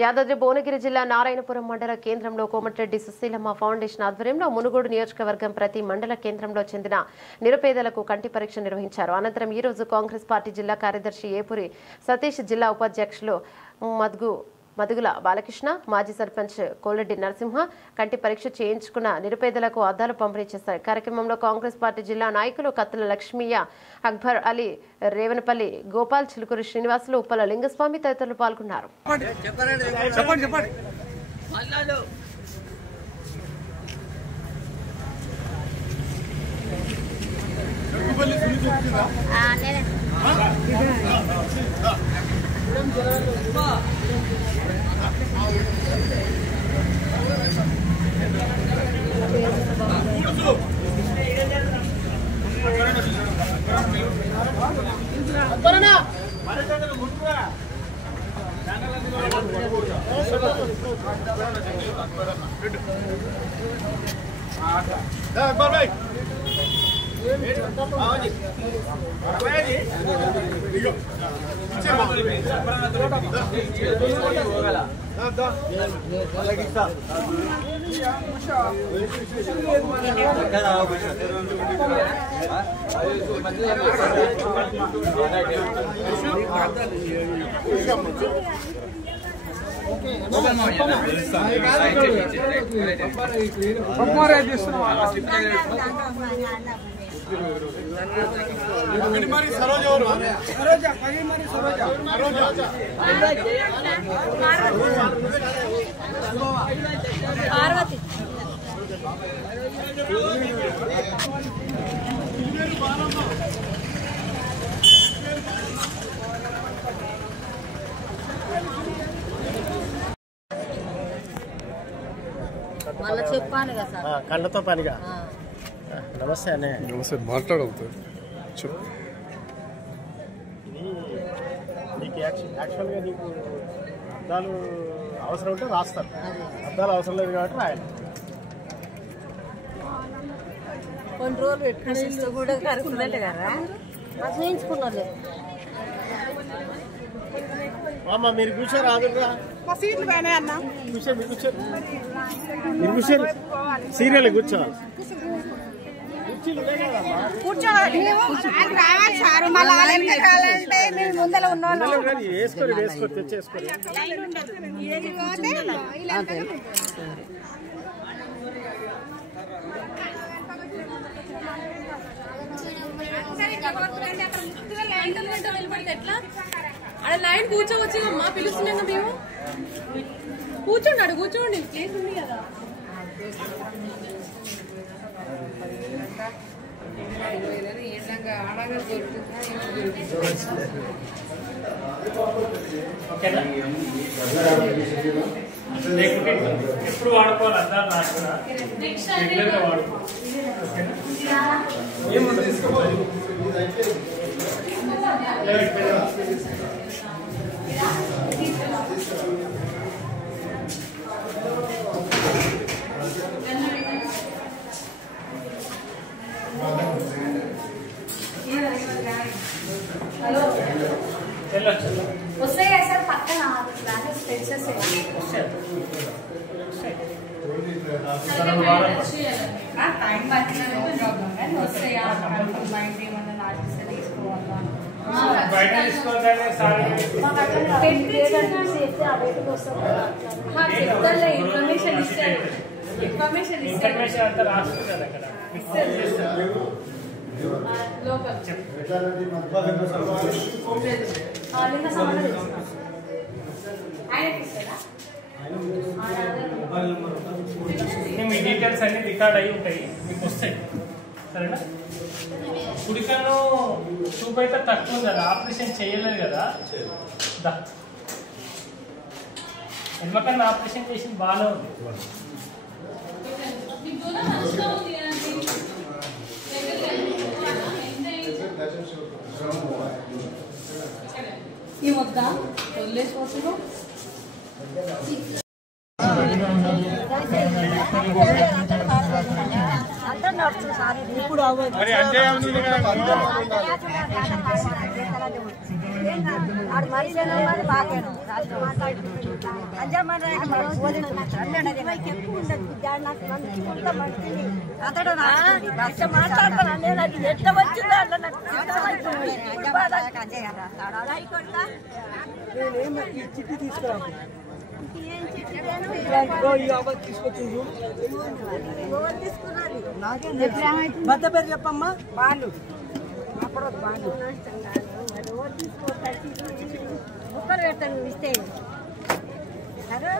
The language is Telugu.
యాదాద్రి భువనగిరి జిల్లా నారాయణపురం మండల కేంద్రంలో కోమటిరెడ్డి సుశీలమ్మ ఫౌండేషన్ ఆధ్వర్యంలో మునుగోడు నియోజకవర్గం ప్రతి మండల కేంద్రంలో చెందిన నిరుపేదలకు కంటి పరీక్ష నిర్వహించారు. అనంతరం ఈ రోజు కాంగ్రెస్ పార్టీ జిల్లా కార్యదర్శి ఏపూరి సతీష్, జిల్లా ఉపాధ్యక్షులు మదుగుల బాలకృష్ణ, మాజీ సర్పంచ్ కోలెడ్డి నరసింహ కంటి పరీక్ష చేయించుకున్న నిరుపేదలకు అద్దాలు పంపిణీ చేశారు. కార్యక్రమంలో కాంగ్రెస్ పార్టీ జిల్లా నాయకులు కత్తుల లక్ష్మయ్య, అక్బర్ అలీ, రేవనపల్లి గోపాల్, చిలుకూరి శ్రీనివాసులు, ఉప్పల లింగస్వామి తదితరులు పాల్గొన్నారు. కళ్ళతో పనిగా. నమస్తే అనే. నమస్తే, మాట్లాడవుతుంది. నీకు యాక్చువల్గా నీకు అద్దాలు అవసరం ఉంటే రాస్తారు. అద్దాలు అవసరం లేదు కాబట్టి రాయాలి. కొన్ని రోజులు పెట్టుకుని కూడా కరుకున్నట్టు కదా చేయించుకున్నారు. అమ్మ మీరు కూర్చోరు, ఆదురా మీరు కూర్చోరు. సీరియల్ కూర్చోవాలి. వేసుకోరు తెచ్చేసుకోరు. అక్కడ లైన్ కూర్చోవచ్చు అమ్మా, పిలుస్తున్నాను మేము. కూర్చోండి, అడు కూర్చోండి, ప్లేస్ ఉంది కదా. ఎప్పుడు వాడుకోవాలి అద్దాలు రాకుండా వాడుకో. వస్తాయి కదా సార్, పక్కన టైం పట్టిన వస్తాయా ఇన్ఫర్మేషన్ ఇస్తారు. ఇన్ఫర్మేషన్ అంతా రాసుకుంటారు అక్కడ. మీ డీటెయిల్స్ అన్ని రికార్డ్ అయి ఉంటాయి, మీకు వస్తాయి. సరేనా? కుడికన్ను చూపు అయితే తక్కువ ఉంది కదా, ఆపరేషన్ చేయలేదు కదా. ఎన్నకన్నా ఆపరేషన్ చేసింది బాగానే ఉంది. ఈ మొక్క వదిలేసిపోతున్నాం. ఇప్పుడు అతడు మాట్లాడతాను నేను అది ఎట్లా వచ్చిందో అట్లా ఈ చిట్టి తీసుకురా తీసుకొచ్చింది భర్త పేరు చెప్పమ్మా వాళ్ళు అప్పుడు వాళ్ళు ముక్కలు పెడతాను ఇస్తే సరే